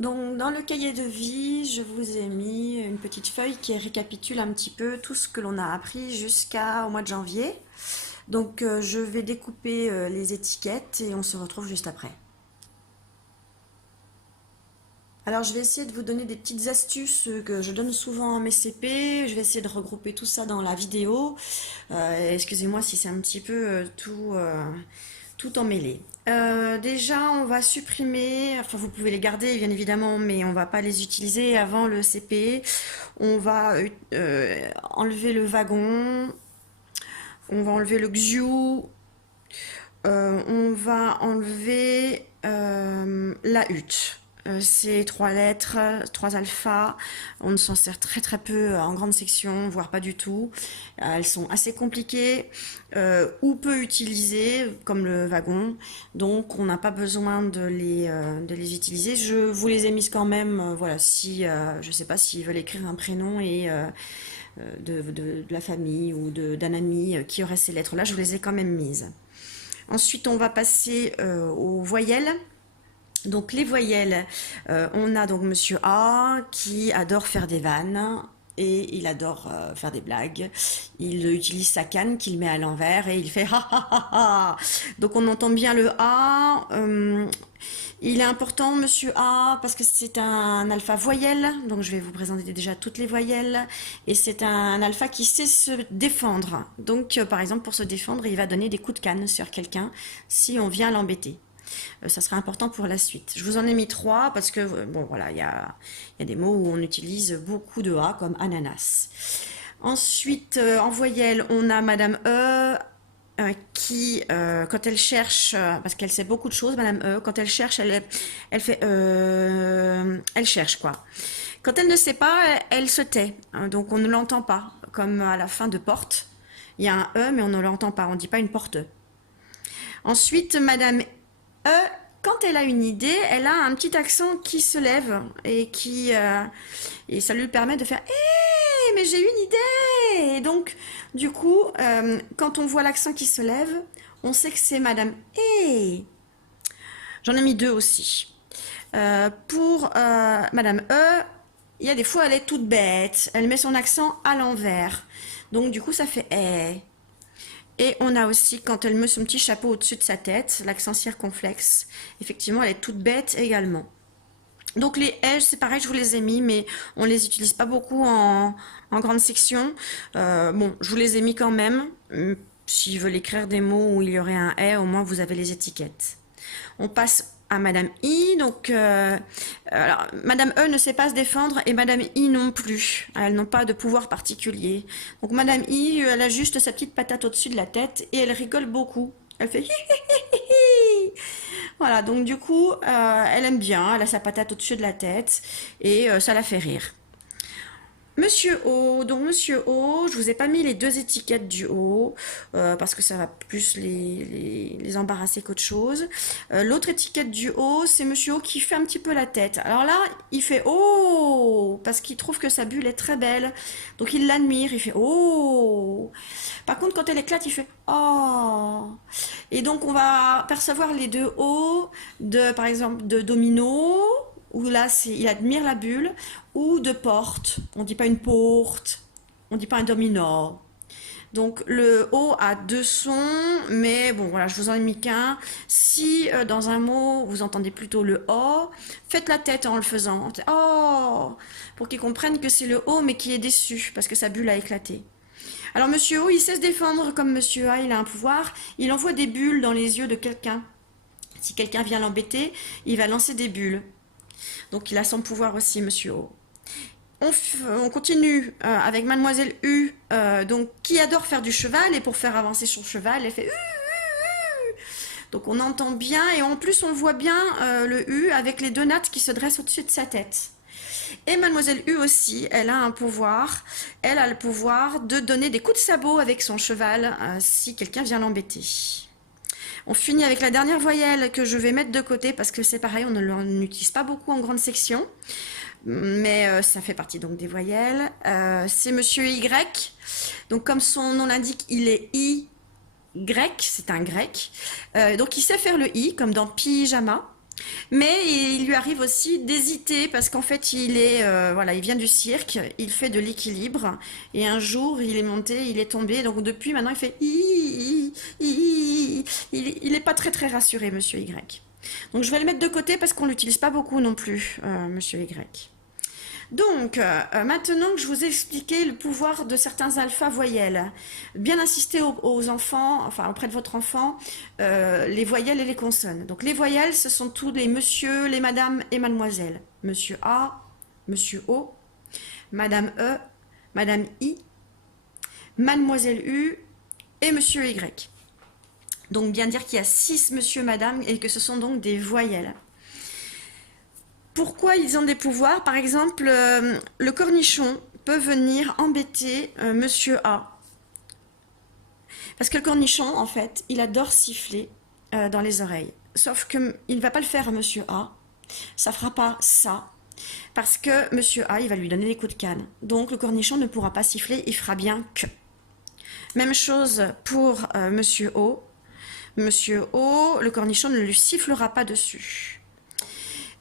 Donc, dans le cahier de vie, je vous ai mis une petite feuille qui récapitule un petit peu tout ce que l'on a appris jusqu'au mois de janvier. Donc, je vais découper les étiquettes et on se retrouve juste après. Alors, je vais essayer de vous donner des petites astuces que je donne souvent à mes CP. Je vais essayer de regrouper tout ça dans la vidéo. Excusez-moi si c'est un petit peu tout emmêlé. Déjà, on va supprimer, enfin vous pouvez les garder bien évidemment, mais on va pas les utiliser avant le CP. On va enlever le wagon, on va enlever le xiu, on va enlever la hutte. Ces trois lettres, trois alphas, on s'en sert très très peu en grande section, voire pas du tout. Elles sont assez compliquées ou peu utilisées, comme le wagon, donc on n'a pas besoin de les utiliser. Je vous les ai mises quand même, voilà, si je sais pas s'ils veulent écrire un prénom et de la famille ou d'un ami qui aurait ces lettres-là, je vous les ai quand même mises. Ensuite, on va passer aux voyelles. Donc les voyelles, on a donc Monsieur A qui adore faire des vannes et il adore faire des blagues. Il utilise sa canne qu'il met à l'envers et il fait ha ha ha ha. Donc on entend bien le A. Il est important Monsieur A parce que c'est un alpha voyelle. Donc je vais vous présenter déjà toutes les voyelles et c'est un alpha qui sait se défendre. Donc par exemple pour se défendre, il va donner des coups de canne sur quelqu'un si on vient l'embêter. Ça sera important pour la suite. Je vous en ai mis trois parce que, bon, voilà, il y a des mots où on utilise beaucoup de A comme ananas. Ensuite, en voyelle, on a Madame E qui, quand elle cherche, parce qu'elle sait beaucoup de choses, Madame E, quand elle cherche, elle fait, elle cherche quoi. Quand elle ne sait pas, elle se tait, hein, donc on ne l'entend pas, comme à la fin de porte. Il y a un E, mais on ne l'entend pas, on ne dit pas une porte. Ensuite, Madame euh, quand elle a une idée, elle a un petit accent qui se lève et ça lui permet de faire «Eh, mais j'ai une idée!» Et donc, du coup, quand on voit l'accent qui se lève, on sait que c'est Madame Eh. J'en ai mis deux aussi. Pour Madame E, il y a des fois, elle est toute bête. Elle met son accent à l'envers. Donc, du coup, ça fait Eh. Et on a aussi, quand elle met son petit chapeau au-dessus de sa tête, l'accent circonflexe. Effectivement, elle est toute bête également. Donc les edges, c'est pareil, je vous les ai mis, mais on les utilise pas beaucoup en grande section. Bon, je vous les ai mis quand même. S'ils veulent écrire des mots où il y aurait un « et », au moins vous avez les étiquettes. On passe à Madame I. Donc, alors, Madame E ne sait pas se défendre et Madame I non plus. Elles n'ont pas de pouvoir particulier. Donc, Madame I, elle a juste sa petite patate au-dessus de la tête et elle rigole beaucoup. Elle fait hi hi hi hi. Voilà, donc du coup, elle aime bien, elle a sa patate au-dessus de la tête et ça la fait rire. Monsieur O, donc Monsieur O, je vous ai pas mis les deux étiquettes du haut parce que ça va plus les embarrasser qu'autre chose. L'autre étiquette du haut, c'est Monsieur O qui fait un petit peu la tête. Alors là, il fait oh parce qu'il trouve que sa bulle est très belle, donc il l'admire, il fait oh. Par contre, quand elle éclate, il fait oh. Et donc on va percevoir les deux O de, par exemple, de domino où là il admire la bulle, ou de porte. On ne dit pas une porte, on ne dit pas un domino. Donc le O a deux sons, mais bon voilà, je vous en ai mis qu'un. Si dans un mot vous entendez plutôt le O, faites la tête en le faisant. Oh, pour qu'il comprenne que c'est le O, mais qui est déçu parce que sa bulle a éclaté. Alors Monsieur O, il sait se défendre comme Monsieur A, il a un pouvoir. Il envoie des bulles dans les yeux de quelqu'un. Si quelqu'un vient l'embêter, il va lancer des bulles. Donc il a son pouvoir aussi, Monsieur O. On continue avec Mademoiselle U, donc qui adore faire du cheval et pour faire avancer son cheval, elle fait donc on entend bien et en plus on voit bien le U avec les deux nattes qui se dressent au-dessus de sa tête. Et Mademoiselle U aussi, elle a un pouvoir, elle a le pouvoir de donner des coups de sabot avec son cheval si quelqu'un vient l'embêter. On finit avec la dernière voyelle que je vais mettre de côté parce que c'est pareil, on ne l'utilise pas beaucoup en grande section. Mais ça fait partie donc des voyelles. C'est Monsieur Y. Donc comme son nom l'indique, il est I grec, c'est un grec. Donc il sait faire le I comme dans pyjama. Mais il lui arrive aussi d'hésiter parce qu'en fait, voilà, il vient du cirque, il fait de l'équilibre et un jour, il est monté, il est tombé. Donc depuis, maintenant, il fait il est pas très très rassuré, Monsieur Y. Donc je vais le mettre de côté parce qu'on l'utilise pas beaucoup non plus, Monsieur Y. Donc, maintenant que je vous ai expliqué le pouvoir de certains alpha voyelles, bien insister aux enfants, enfin auprès de votre enfant, les voyelles et les consonnes. Donc les voyelles, ce sont tous les monsieur, les madame et mademoiselle. Monsieur A, monsieur O, madame E, madame I, mademoiselle U et monsieur Y. Donc bien dire qu'il y a 6 monsieur, madame et que ce sont donc des voyelles. Pourquoi ils ont des pouvoirs? Par exemple, le cornichon peut venir embêter Monsieur A. Parce que le cornichon, en fait, il adore siffler dans les oreilles. Sauf qu'il ne va pas le faire à Monsieur A. Ça ne fera pas ça. Parce que Monsieur A, il va lui donner des coups de canne. Donc le cornichon ne pourra pas siffler, il fera bien que. Même chose pour Monsieur O. Monsieur O, le cornichon ne lui sifflera pas dessus.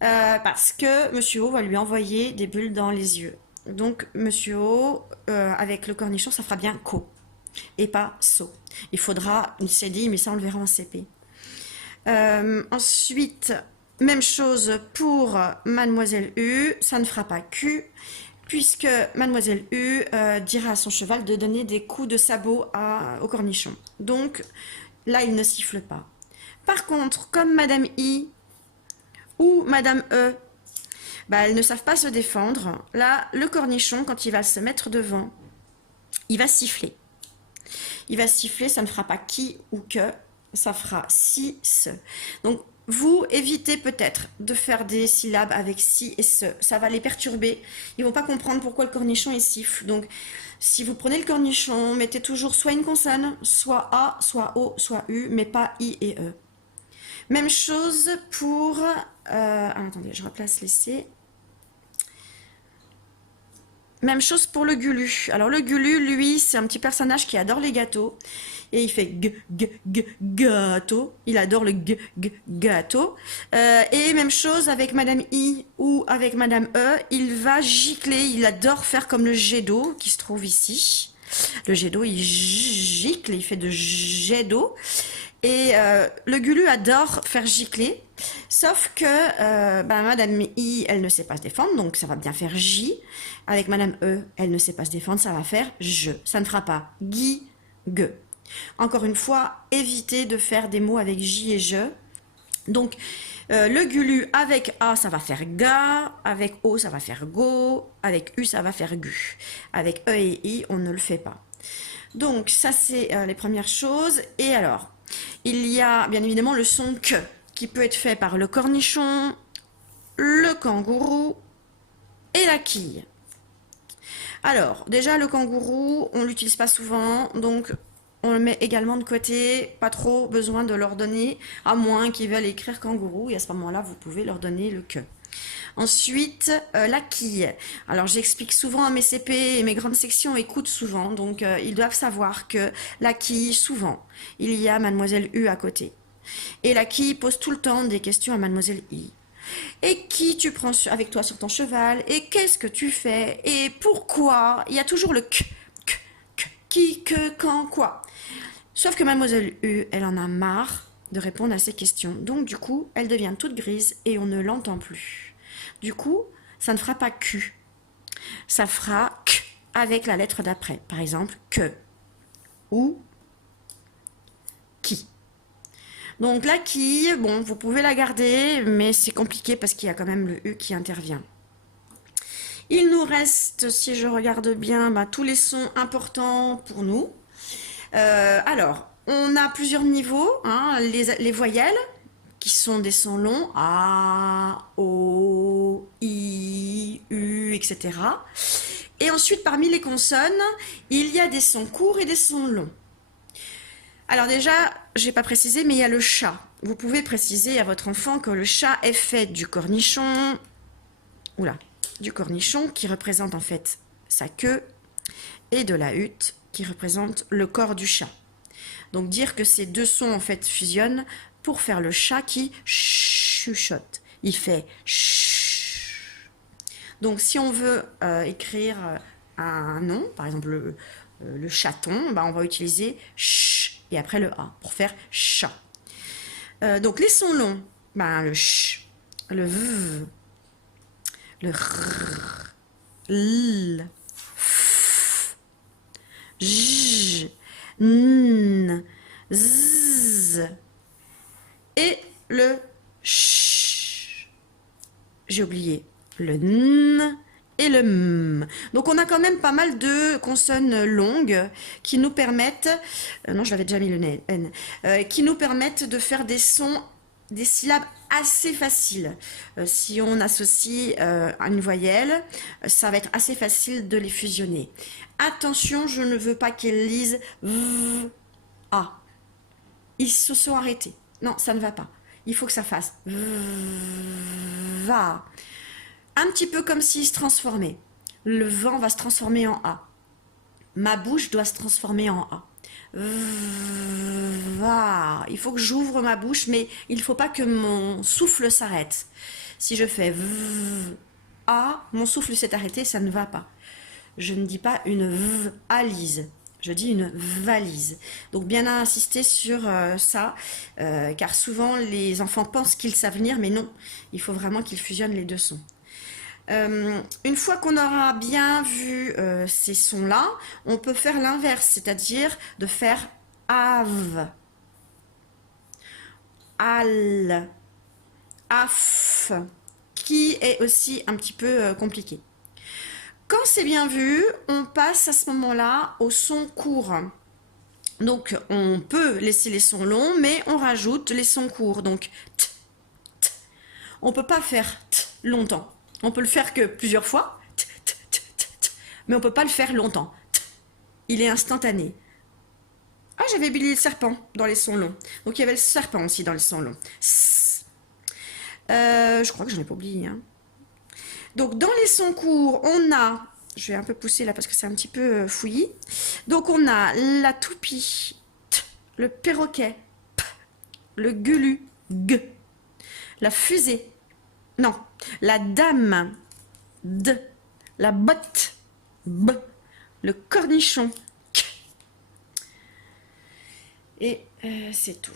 Parce que Monsieur O va lui envoyer des bulles dans les yeux. Donc Monsieur O, avec le cornichon, ça fera bien co et pas so. Il faudra, il s'est dit, mais ça on le verra en CP. Ensuite, même chose pour Mademoiselle U, ça ne fera pas Q, puisque Mademoiselle U dira à son cheval de donner des coups de sabot au cornichon. Donc là, il ne siffle pas. Par contre, comme Madame I ou Madame E, bah, elles ne savent pas se défendre. Là, le cornichon, quand il va se mettre devant, il va siffler. Il va siffler, ça ne fera pas qui ou que, ça fera si, ce. Donc, vous évitez peut-être de faire des syllabes avec si et ce. Ça va les perturber. Ils vont pas comprendre pourquoi le cornichon il siffle. Donc, si vous prenez le cornichon, mettez toujours soit une consonne, soit A, soit O, soit U, mais pas I et E. Même chose pour... attendez, je replace les C. Même chose pour le Gulu. Alors le Gulu, lui, c'est un petit personnage qui adore les gâteaux. Et il fait gâteau. Il adore le gâteau. Et même chose avec Madame I ou avec Madame E. Il va gicler. Il adore faire comme le jet d'eau qui se trouve ici. Le jet d'eau, il gicle. Il fait de jet d'eau. Et le Gulu adore faire gicler, sauf que Madame I, elle ne sait pas se défendre, donc ça va bien faire J. Avec Madame E, elle ne sait pas se défendre, ça va faire je. Ça ne fera pas gui, ge. Encore une fois, évitez de faire des mots avec J et je. Donc, le Gulu avec A, ça va faire ga, avec O, ça va faire go, avec U, ça va faire gu. Avec E et I, on ne le fait pas. Donc, ça, c'est les premières choses. Et alors, il y a bien évidemment le son que, qui peut être fait par le cornichon, le kangourou et la quille. Alors, déjà, le kangourou, on ne l'utilise pas souvent, donc on le met également de côté. Pas trop besoin de leur donner, à moins qu'ils veulent écrire kangourou, et à ce moment-là, vous pouvez leur donner le que. Ensuite, la quille. Alors, j'explique souvent à mes CP et mes grandes sections écoutent souvent, donc ils doivent savoir que la quille, souvent, il y a Mademoiselle U à côté. Et la quille pose tout le temps des questions à Mademoiselle I. Et qui tu prends avec toi sur ton cheval? Et qu'est-ce que tu fais? Et pourquoi? Il y a toujours le qui, que, quand, quoi. Sauf que Mademoiselle U, elle en a marre de répondre à ces questions. Donc, du coup, elle devient toute grise et on ne l'entend plus. Du coup, ça ne fera pas Q. Ça fera K avec la lettre d'après. Par exemple, que ou qui. Donc la quille, bon, vous pouvez la garder, mais c'est compliqué parce qu'il y a quand même le U qui intervient. Il nous reste, si je regarde bien, tous les sons importants pour nous. Alors, on a plusieurs niveaux, hein, les voyelles, qui sont des sons longs, A, O, I, U, etc. Et ensuite, parmi les consonnes, il y a des sons courts et des sons longs. Alors déjà, je n'ai pas précisé, mais il y a le chat. Vous pouvez préciser à votre enfant que le chat est fait du cornichon, du cornichon qui représente en fait sa queue, et de la hutte qui représente le corps du chat. Donc dire que ces deux sons en fait fusionnent pour faire le chat qui chuchote. Il fait ch. Donc, si on veut écrire un nom, par exemple le chaton, bah, on va utiliser ch et après le a pour faire chat. Donc, les sons longs, bah, le ch, le v, le r, l, f, j, n, z et le ch. J'ai oublié le n et le m. Donc on a quand même pas mal de consonnes longues qui nous permettent, non je l'avais déjà mis le n, qui nous permettent de faire des sons, des syllabes assez faciles. Si on associe à une voyelle, ça va être assez facile de les fusionner. Attention, je ne veux pas qu'elle lise v, a. Ils se sont arrêtés. Non, ça ne va pas. Il faut que ça fasse v, va. Un petit peu comme s'il se transformait. Le vent va se transformer en A. Ma bouche doit se transformer en A. Va. Il faut que j'ouvre ma bouche, mais il ne faut pas que mon souffle s'arrête. Si je fais A, mon souffle s'est arrêté, ça ne va pas. Je ne dis pas une valise, je dis une valise. Donc bien insister sur ça, car souvent les enfants pensent qu'ils savent lire, mais non, il faut vraiment qu'ils fusionnent les deux sons. Une fois qu'on aura bien vu ces sons-là, on peut faire l'inverse, c'est-à-dire de faire ave, al, af, qui est aussi un petit peu compliqué. Quand c'est bien vu, on passe à ce moment-là au son court. Donc on peut laisser les sons longs, mais on rajoute les sons courts. Donc t, t. On ne peut pas faire t longtemps. On peut le faire que plusieurs fois, t, t, t, t, t, mais on ne peut pas le faire longtemps. T. Il est instantané. Ah, j'avais oublié le serpent dans les sons longs. Donc il y avait le serpent aussi dans les sons longs. S. Je crois que je n'en ai pas oublié. Hein. Donc dans les sons courts, on a, je vais un peu pousser là parce que c'est un petit peu fouillis. Donc on a la toupie, t, le perroquet, p, le gulu, g, la fusée, non, la dame, d, la botte, b, le cornichon, k. Et c'est tout.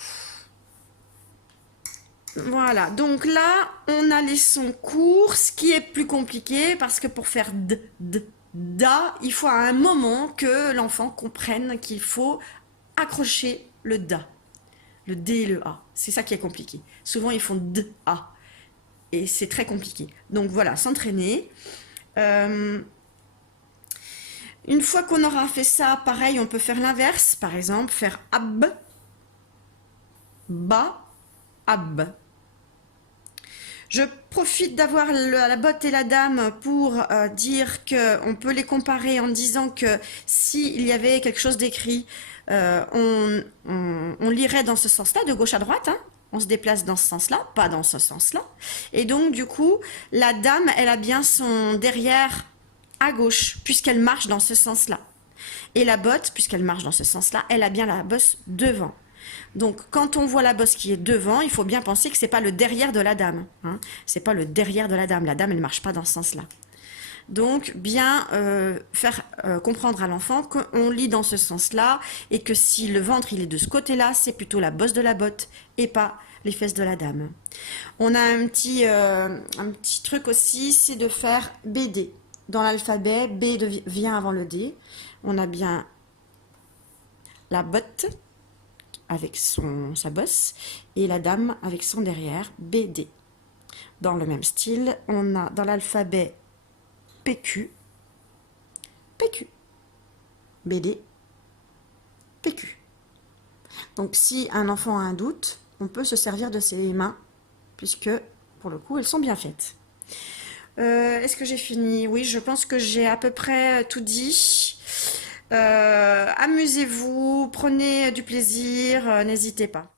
Voilà, donc là, on a les sons courts, ce qui est plus compliqué parce que pour faire d, d, da, il faut à un moment que l'enfant comprenne qu'il faut accrocher le da, le d et le a. C'est ça qui est compliqué. Souvent, ils font d, a. Et c'est très compliqué. Donc voilà, s'entraîner. Une fois qu'on aura fait ça, pareil, on peut faire l'inverse. Par exemple, faire ab, ba, ab. Je profite d'avoir la botte et la dame pour dire qu'on peut les comparer en disant que s'il y avait quelque chose d'écrit, on lirait dans ce sens-là, de gauche à droite, hein. On se déplace dans ce sens-là, pas dans ce sens-là. Et donc, du coup, la dame, elle a bien son derrière à gauche, puisqu'elle marche dans ce sens-là. Et la botte, puisqu'elle marche dans ce sens-là, elle a bien la bosse devant. Donc, quand on voit la bosse qui est devant, il faut bien penser que ce n'est pas le derrière de la dame. Hein. Ce n'est pas le derrière de la dame. La dame, elle ne marche pas dans ce sens-là. Donc, bien faire comprendre à l'enfant qu'on lit dans ce sens-là et que si le ventre, il est de ce côté-là, c'est plutôt la bosse de la botte et pas les fesses de la dame. On a un petit truc aussi, c'est de faire BD. Dans l'alphabet, B vient avant le D. On a bien la botte avec sa bosse et la dame avec son derrière, BD. Dans le même style, on a dans l'alphabet PQ, PQ, BD, PQ. Donc si un enfant a un doute, on peut se servir de ses mains, puisque pour le coup, elles sont bien faites. Est-ce que j'ai fini? Oui, je pense que j'ai à peu près tout dit. Amusez-vous, prenez du plaisir, n'hésitez pas.